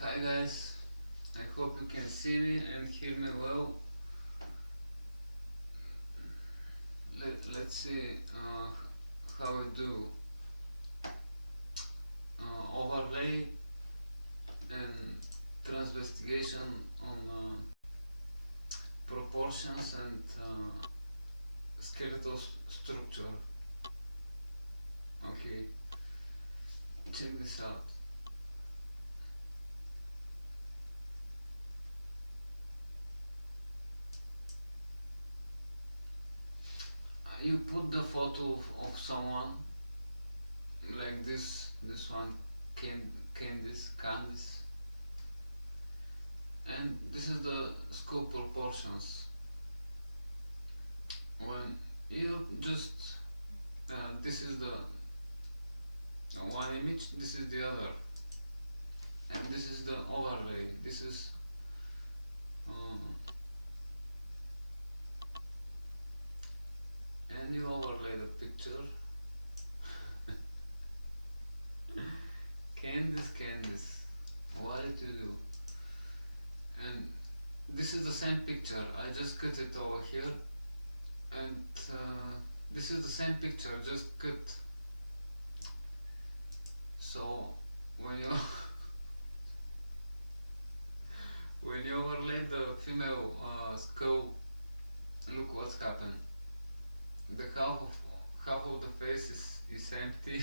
Hi guys, I hope you can see me and hear me well. Let's see how I do overlay and transvestigation on proportions and skeletal structure. Okay, check this out. You put the photo of someone like this one, Candice, and this is the scope proportions. When you just this is the one image, this is the other, and this is the overlay. This is and you overlay the picture. Candice, what did you do? And this is the same picture. I just cut it over here, and this is the same picture, just cut. So when you when you overlay the female skull, look what's happened. The half of the face is empty.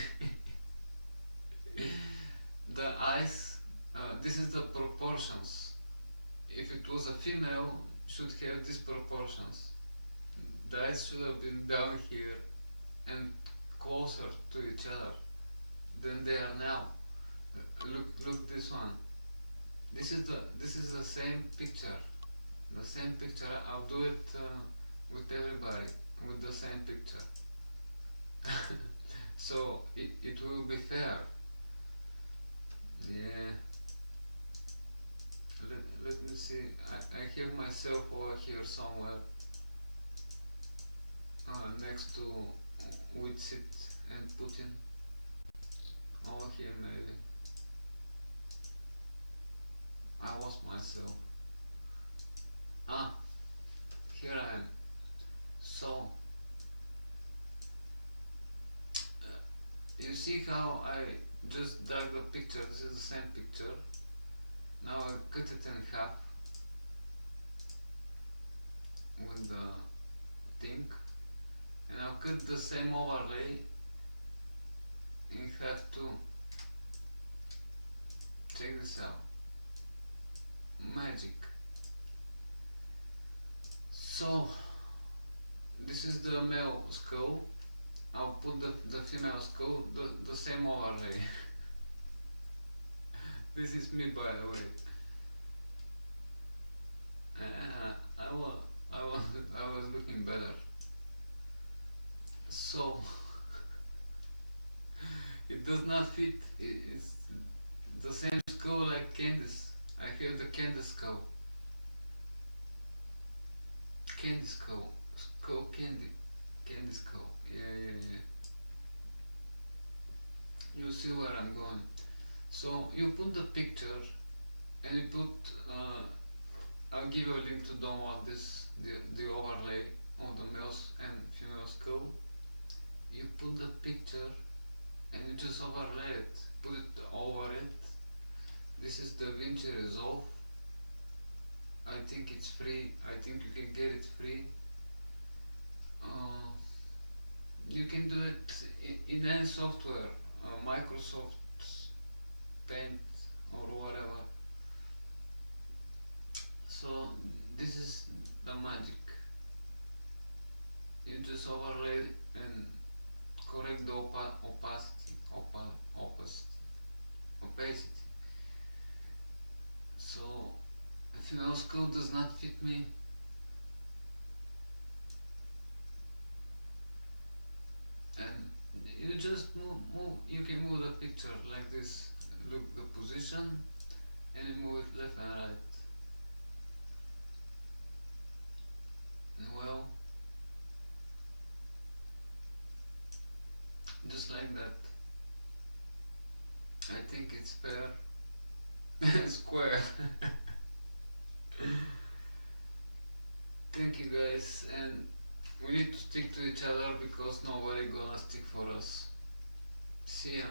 The eyes, this is the proportions. If it was a female, should have these proportions. The eyes should have been down here and closer to each other than they are now. Look this one. This is the same picture. The same picture. I'll do it with everybody with the same picture. So it will be fair. Yeah. Let me see. I have myself over here somewhere next to Witsit and Putin. Over here maybe. I lost myself. Here I am. So you see how I just dug the picture. This is the same picture. Now I cut it in half with the thing, and I'll cut the same overlay in half too. Check this out. Magic. So this is the male skull. I'll put the female skull, the same overlay. This is me, by the way. I was looking better. So it does not fit. It's the same skull like Candice. I have the Candice skull. Candy skull. Skull candy. Candy skull. Yeah. You see where I'm going. So you put the picture and you put I'll give you a link to download this, the overlay of the male and female skull. You put the picture and you just overlay it, put it over it. This is DaVinci Resolve. I think it's free. I think you can get it free. You can do it in any software, Microsoft Paint or whatever. So this is the magic. You just overlay and correct the opacity. So the female skull does not fit me. And you just move. You can move the picture like this. Look the position, and you move it left and right. Well, just like that. I think it's fair. square. Thank you guys, and we need to stick to each other because nobody gonna stick for us. See ya.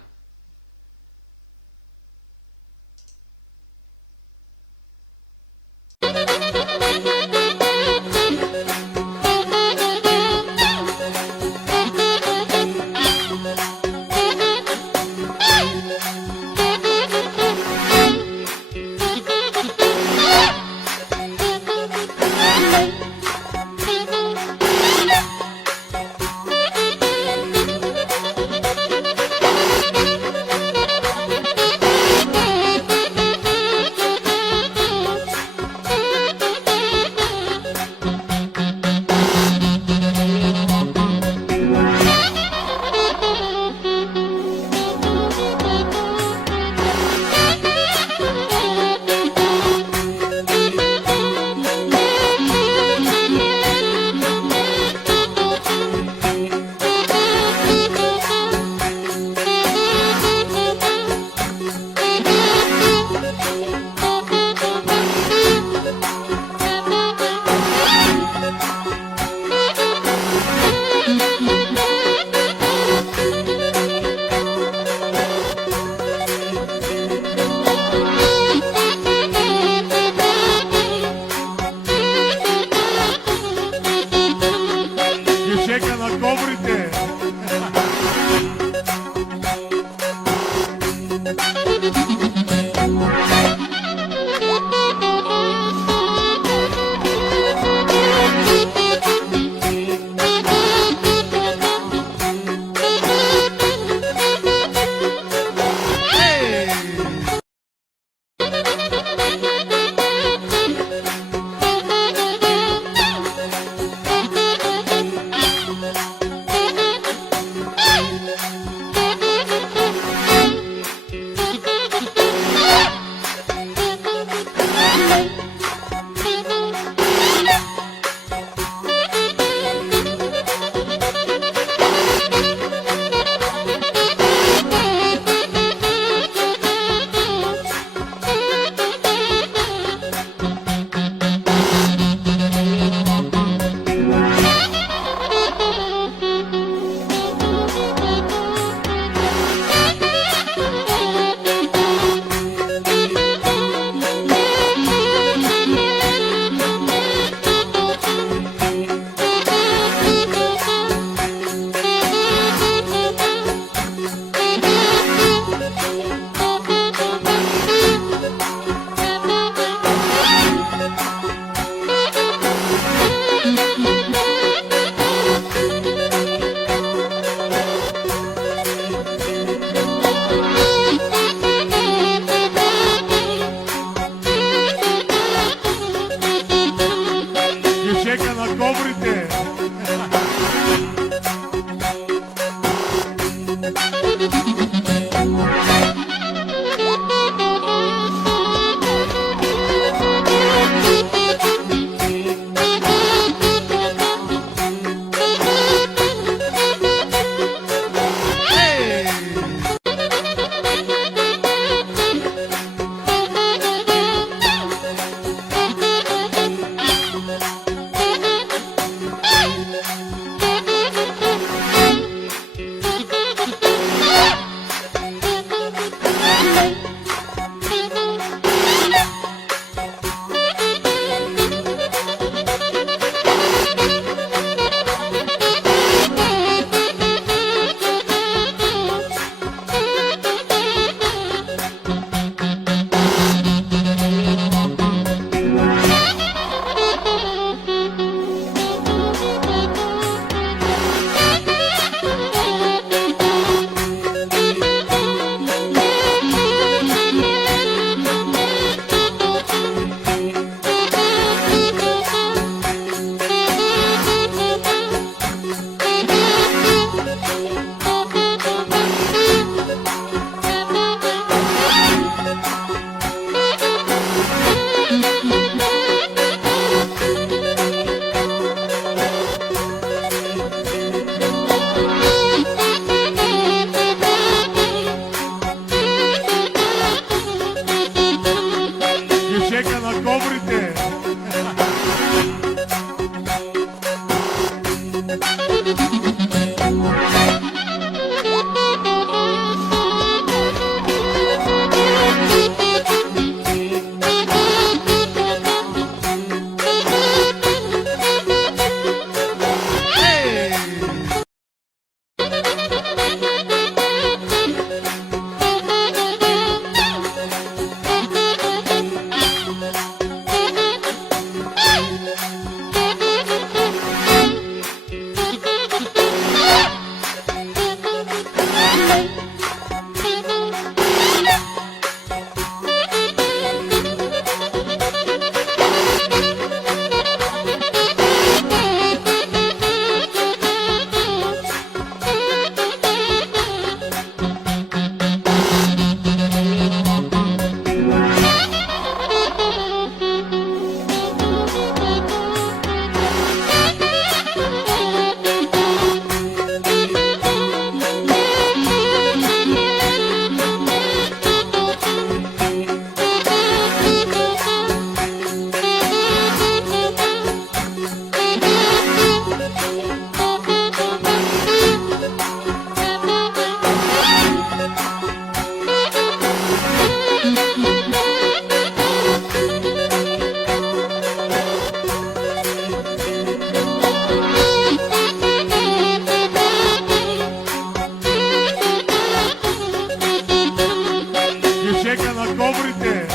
Ще на добрите.